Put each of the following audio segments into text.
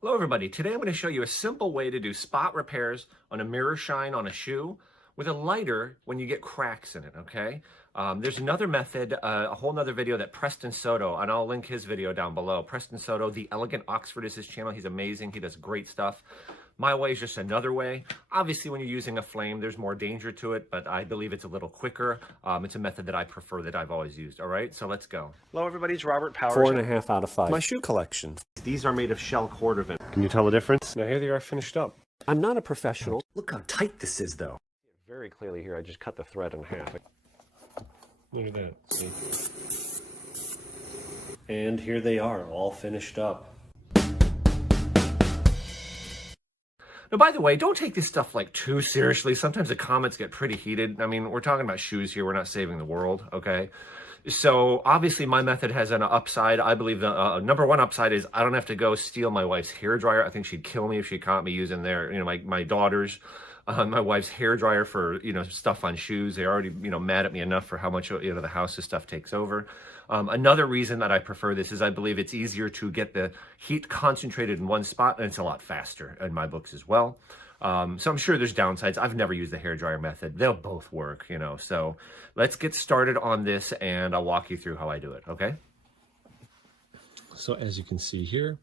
Hello everybody, today I'm going to show you a simple way to do spot repairs on a mirror shine on a shoe with a lighter when you get cracks in it, okay? There's another method, a whole nother video that Preston Soto, and I'll link his video down below. Preston Soto, The Elegant Oxford is his channel. He's amazing. He does great stuff. My way is just another way. Obviously, when you're using a flame, there's more danger to it, but I believe it's a little quicker. It's a method that I prefer, that I've always used. All right, so let's go. Hello, everybody. It's Robert Powers. 4.5 out of 5. My shoe collection. These are made of shell cordovan. Can you tell the difference? Now here they are finished up. I'm not a professional. Look how tight this is, though. Very clearly here, I just cut the thread in half. Look at that, see? And here they are, all finished up. Now, by the way, don't take this stuff like too seriously. Sometimes the comments get pretty heated. I mean, we're talking about shoes here. We're not saving the world, okay? So obviously my method has an upside. I believe the number one upside is I don't have to go steal my wife's hairdryer. I think she'd kill me if she caught me using their, my daughter's, my wife's hairdryer for, stuff on shoes. They're already, mad at me enough for how much, the house's stuff takes over. Another reason that I prefer this is I believe it's easier to get the heat concentrated in one spot, and it's a lot faster in my books as well. So I'm sure there's downsides. I've never used the hairdryer method. They'll both work, So let's get started on this, and I'll walk you through how I do it, okay? So as you can see here,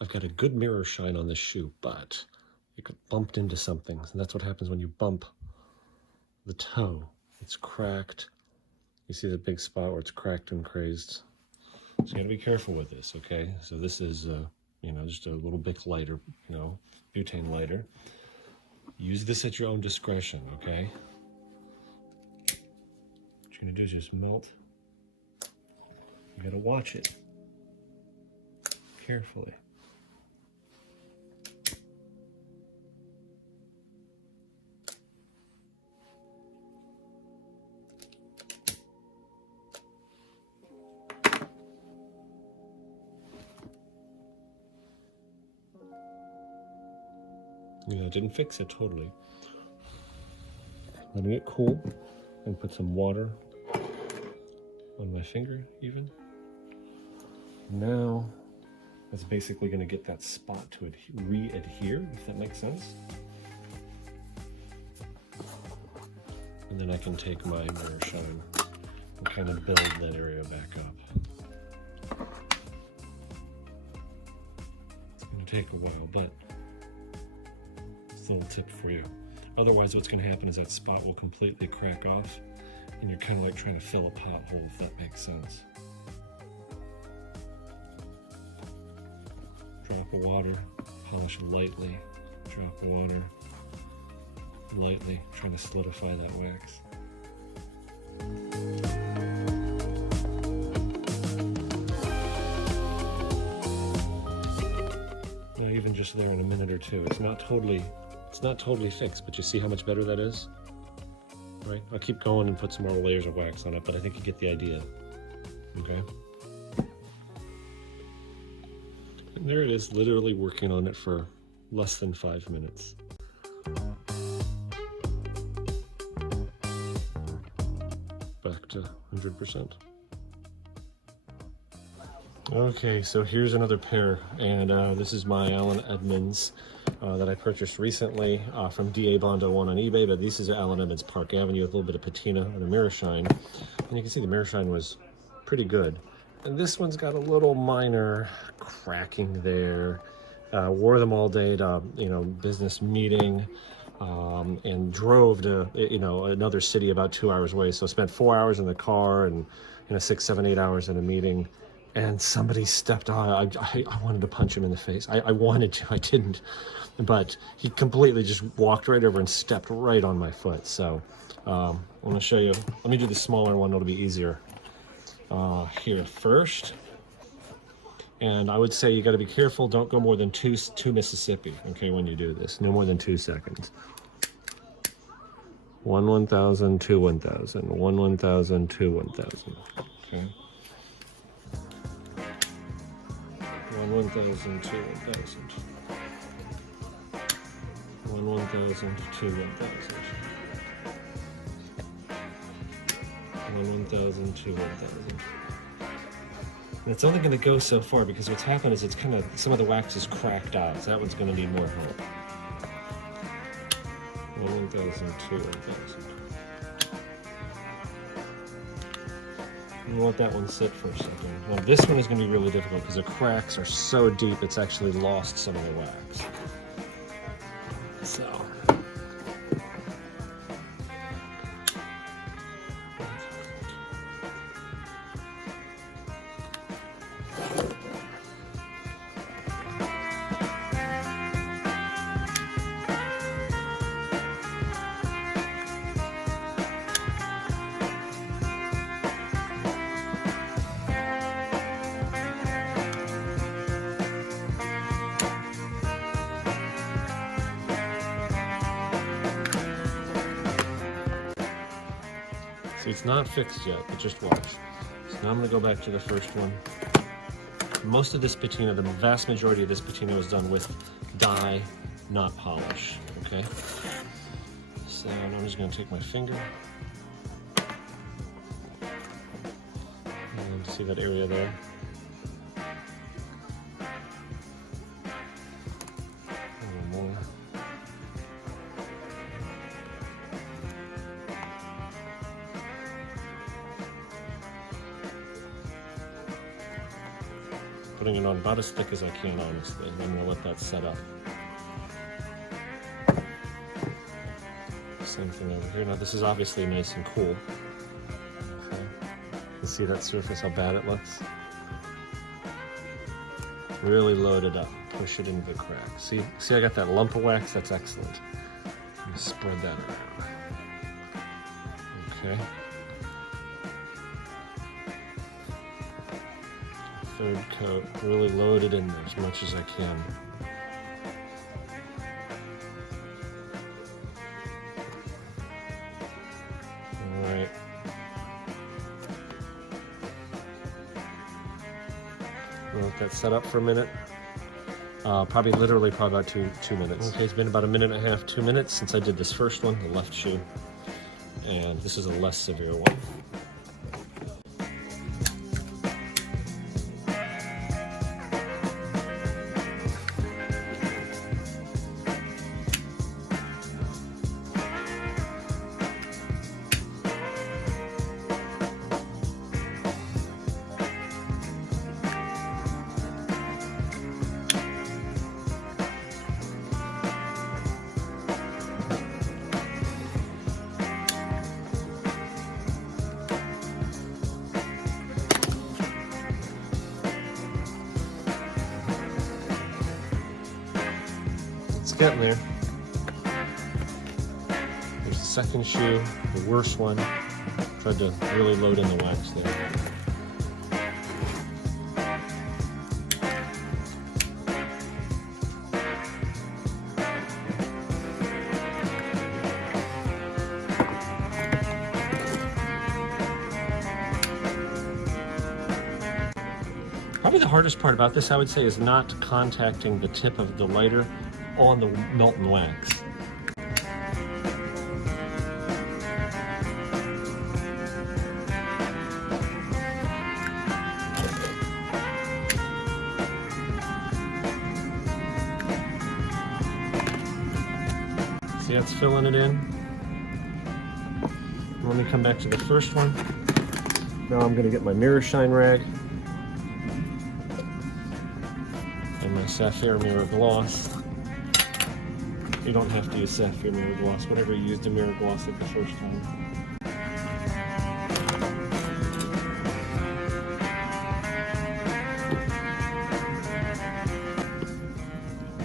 I've got a good mirror shine on this shoe, but it got bumped into something. And that's what happens when you bump the toe. It's cracked. You see the big spot where it's cracked and crazed. So you gotta be careful with this, okay? So this is, just a little Bic lighter, butane lighter. Use this at your own discretion, okay? What you're gonna do is just melt. You gotta watch it carefully. It didn't fix it totally. Letting it cool and put some water on my finger even. Now, that's basically going to get that spot to re-adhere, if that makes sense. And then I can take my mirror shine and kind of build that area back up. It's going to take a while, but a little tip for you. Otherwise, what's going to happen is that spot will completely crack off, and you're kind of like trying to fill a pothole, if that makes sense. Drop of water, polish lightly. Drop of water, lightly, trying to solidify that wax. Now, even just there in a minute or two, it's not totally fixed, but you see how much better that is? Right? I'll keep going and put some more layers of wax on it, but I think you get the idea. Okay? And there it is, literally working on it for less than 5 minutes. Back to 100%. Okay, so here's another pair, and this is my Allen Edmonds that I purchased recently from DA Bondo 1 on eBay, but this is Allen Edmonds Park Avenue with a little bit of patina and a mirror shine. And you can see the mirror shine was pretty good. And this one's got a little minor cracking there. Wore them all day to, business meeting, and drove to, another city about 2 hours away. So spent 4 hours in the car and, 6, 7, 8 hours in a meeting. And somebody stepped on. I wanted to punch him in the face. I wanted to. I didn't. But he completely just walked right over and stepped right on my foot. So I'm going to show you. Let me do the smaller one. It'll be easier. Here first. And I would say you got to be careful. Don't go more than two Mississippi, okay, when you do this. No more than 2 seconds. 1 1,000, 2 1,000. 1 1,000, 2 1,000. Okay. 1 1,000, 2 1,000. 1 1,000, 2 1,000. 1 1,000, 2 1,000. And it's only going to go so far because what's happened is it's kind of, some of the wax is cracked out, so that one's going to need more help. 1002. I'm gonna let that one sit for a second. Now this one is going to be really difficult because the cracks are so deep it's actually lost some of the wax. So. See, it's not fixed yet, but just watch. So now I'm going to go back to the first one. Most of this patina, the vast majority of this patina was done with dye, not polish, okay? So now I'm just going to take my finger and see that area there. A little more. Putting it on about as thick as I can, honestly. I'm going to let that set up. Same thing over here. Now this is obviously nice and cool. Okay. You can see that surface, how bad it looks. Really load it up. Push it into the crack. See I got that lump of wax? That's excellent. I'm going to spread that around. Okay. Third coat, really load it in there as much as I can. All right. We'll let that set up for a minute. Probably about two minutes. Okay, it's been about a minute and a half, 2 minutes since I did this first one, the left shoe. And this is a less severe one. It's getting there. There's the second shoe, the worst one. Tried to really load in the wax there. Probably the hardest part about this, I would say, is not contacting the tip of the lighter on the molten wax. See how it's filling it in? Let me come back to the first one. Now I'm going to get my mirror shine rag and my sapphire mirror gloss. You don't have to use sapphire mirror gloss, whatever you used in mirror gloss like the first time.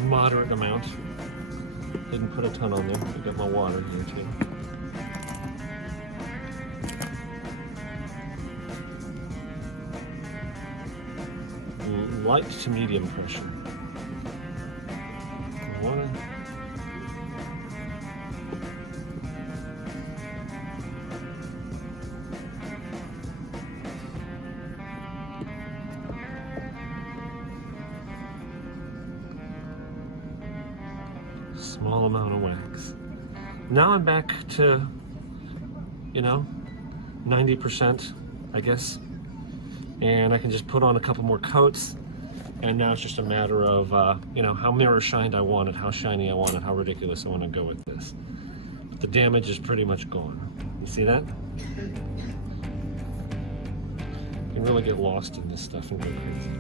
Moderate amount. Didn't put a ton on there. I got my water here too. Light to medium pressure. Water. Small amount of wax. Now I'm back to, 90%, I guess. And I can just put on a couple more coats, and now it's just a matter of, you know, how mirror shined I want it, how shiny I want it, how ridiculous I want to go with this. But the damage is pretty much gone. You see that? You can really get lost in this stuff and go crazy.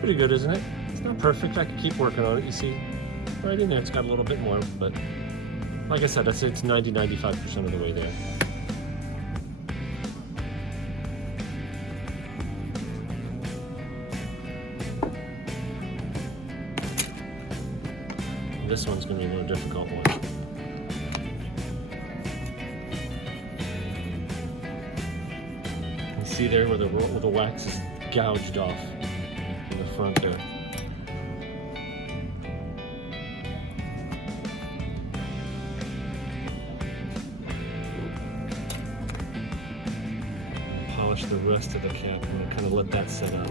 Pretty good, isn't it? It's not perfect. I can keep working on it. You see, right in there, it's got a little bit more, but like I said, I'd say it's 90-95% of the way there. This one's going to be a more difficult one. You see there where the wax is gouged off in the front there. Polish the rest of the cap. I'm going to kind of let that set up.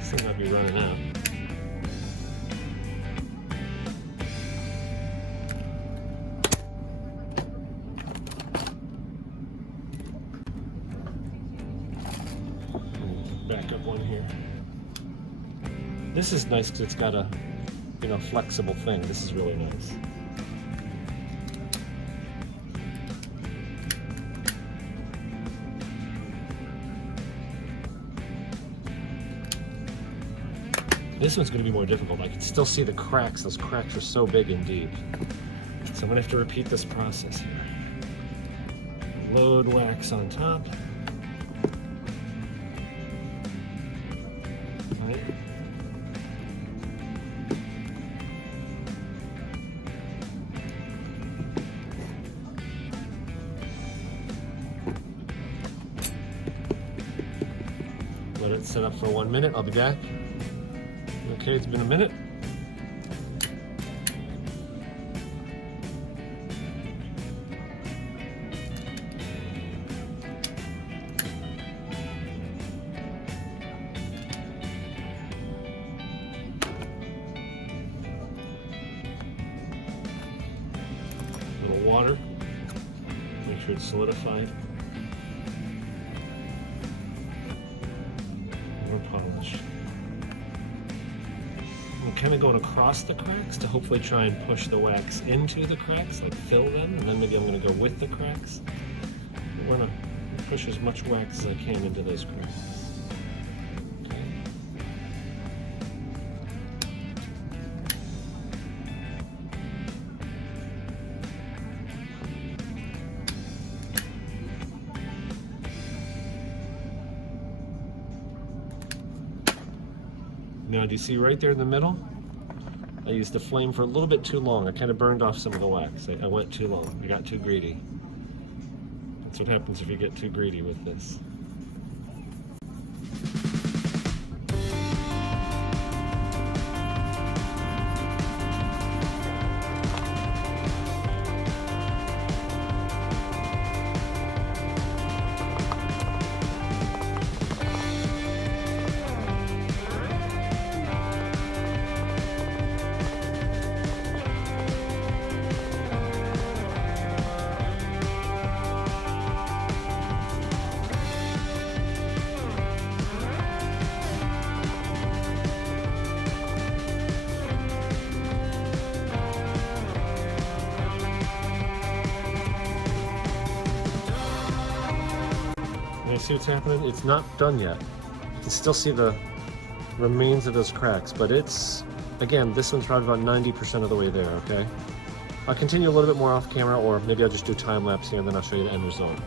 Seems like we're running out. Back up one here. This is nice because it's got a, you know, flexible thing. This is really nice. This one's going to be more difficult. I can still see the cracks. Those cracks are so big and deep. So I'm going to have to repeat this process here. Load wax on top. Right. Let it set up for 1 minute. I'll be back. Okay, it's been a minute. A little water. Make sure it's solidified. More polish. I'm kind of going across the cracks to hopefully try and push the wax into the cracks, like fill them, and then maybe I'm going to go with the cracks. I want to push as much wax as I can into those cracks. Okay. Now, do you see right there in the middle? I used the flame for a little bit too long. I kind of burned off some of the wax. I went too long. I got too greedy. That's what happens if you get too greedy with this. See what's happening? It's not done yet. You can still see the remains of those cracks, but it's, again, this one's probably about 90% of the way there, okay? I'll continue a little bit more off camera, or maybe I'll just do time lapse here and then I'll show you the end result.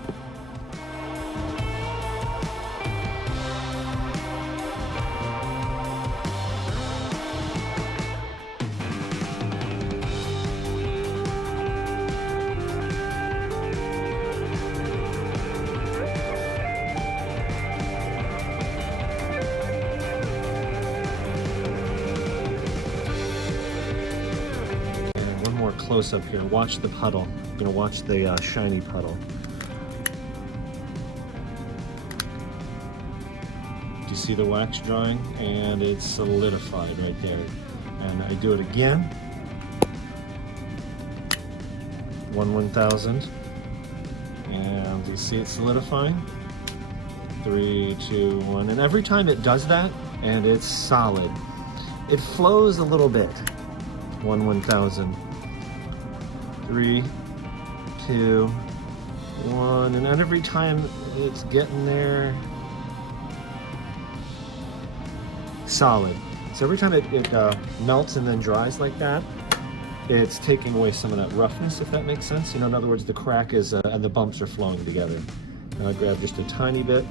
Close up here. Watch the puddle. I'm gonna watch the shiny puddle. Do you see the wax drying? And it's solidified right there. And I do it again. 1/1000. And do you see it solidifying? 3, 2, 1. And every time it does that, and it's solid, it flows a little bit. 1/1000. 3, 2, 1, and then every time it's getting there, solid. So every time it melts and then dries like that, it's taking away some of that roughness, if that makes sense. You know, in other words, the crack is, and the bumps are flowing together. And I grab just a tiny bit,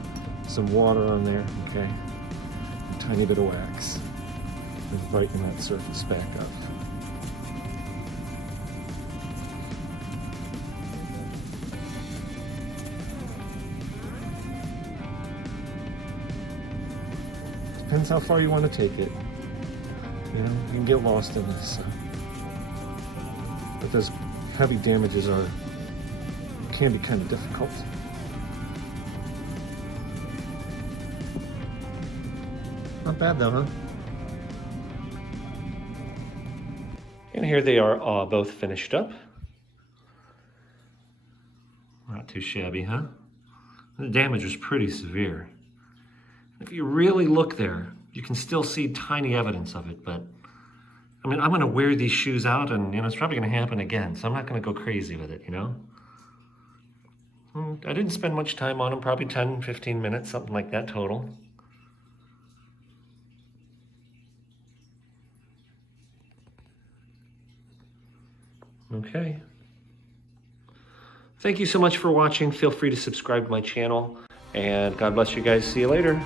some water on there, okay? A tiny bit of wax, and brighten that surface back up. Depends how far you want to take it. You know, you can get lost in this. But those heavy damages can be kind of difficult. Not bad though, huh? And here they are both finished up. Not too shabby, huh? The damage was pretty severe. If you really look there, you can still see tiny evidence of it, but I mean, I'm gonna wear these shoes out and, you know, it's probably gonna happen again, so I'm not gonna go crazy with it, you know? I didn't spend much time on them, probably 10, 15 minutes, something like that total. Okay. Thank you so much for watching. Feel free to subscribe to my channel, and God bless you guys. See you later.